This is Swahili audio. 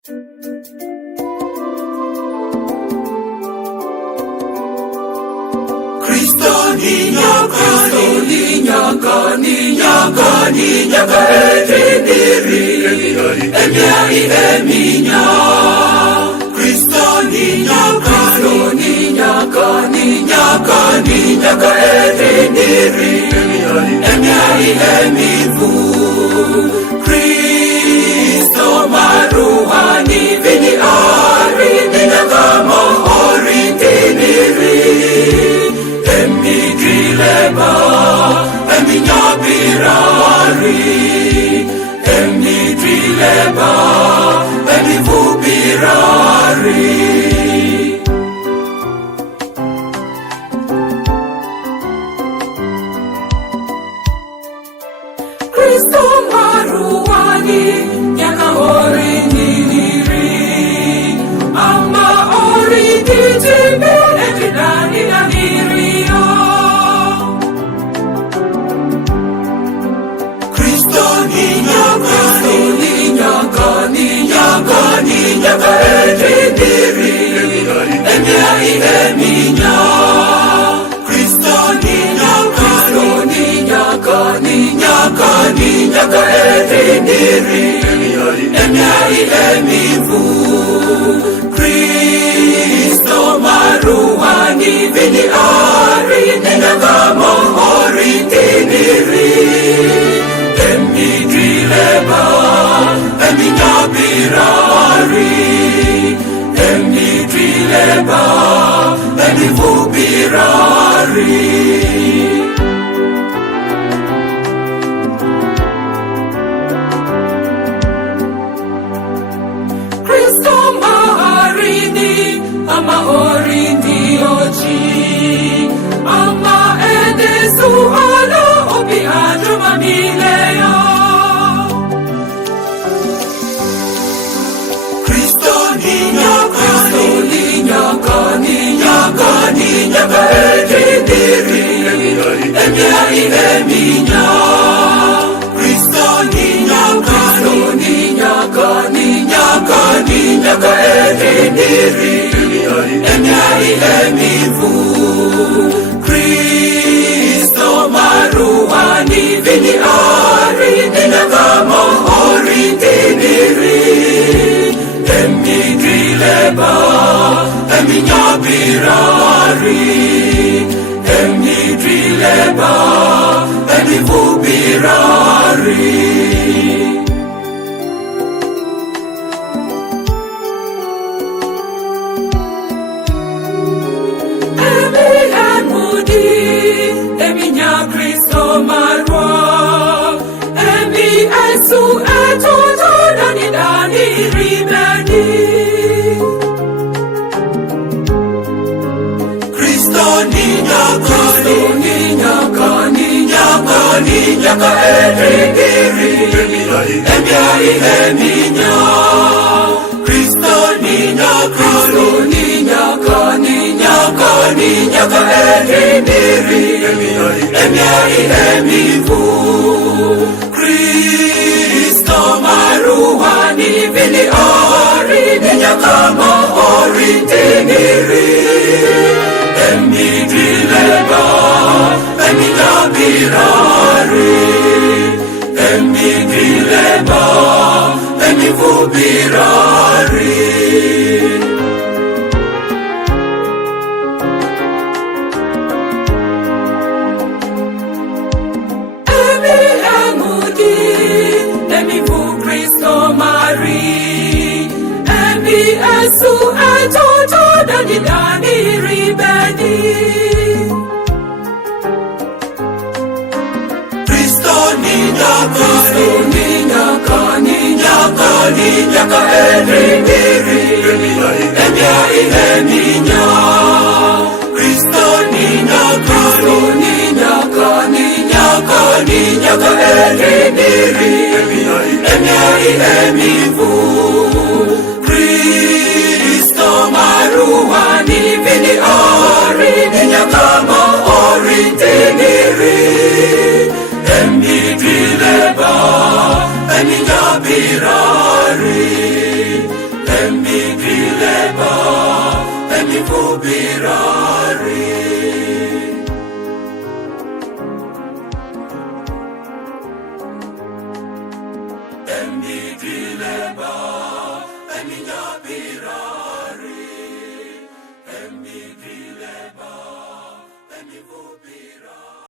Kristo ni nyaka etindiri emiai eminya. Kristo ni nyaka etindiri emiai emivu. Kristo maruhani vini ari ninagamo orintiniri. Emigrileba, eminyabirari, emigrileba, emivubirari. Kristo maruhani nyaka orintiniri, ama orintitimi etidani naniri. Nyaka etindiri emiai eminya. Kristo ni nyaka etindiri emiai emivu. Kristo maruhani vini ari ninagamo orintiniri. Emigrileba, eminyabirari, emigrileba, emivubirari. Kristo maharini ama orindi ochi, ama edesu alo obi adroma mileyo. Kristo ni nyaka etindiri emiai eminya. Kristo ni nyaka etindiri emiai emivu. Kristo maruhani vini ari ninagamo orintiniri. Emigrileba, eminyabirari, emigrileba, emivubirari. Emi eminya Kristo marwa, emi esu etoto dani ribeni. Kristo ni nyaka etindiri emiai eminya. Kristo ni nyaka etindiri emiai emivu. Kristo maruhani vini ari ninyakamo orintiniri. Emigrileba, eminyabirari, emigrileba, emivubirari. Esu etoto dani ribeni. Kristo ni nyaka etindiri emiai eminya. Kristo ni nyaka etindiri emiai emivu. Kristo maruhani vini ari ninyakamo orintiniri. Emigrileba, eminyabirari, vubirari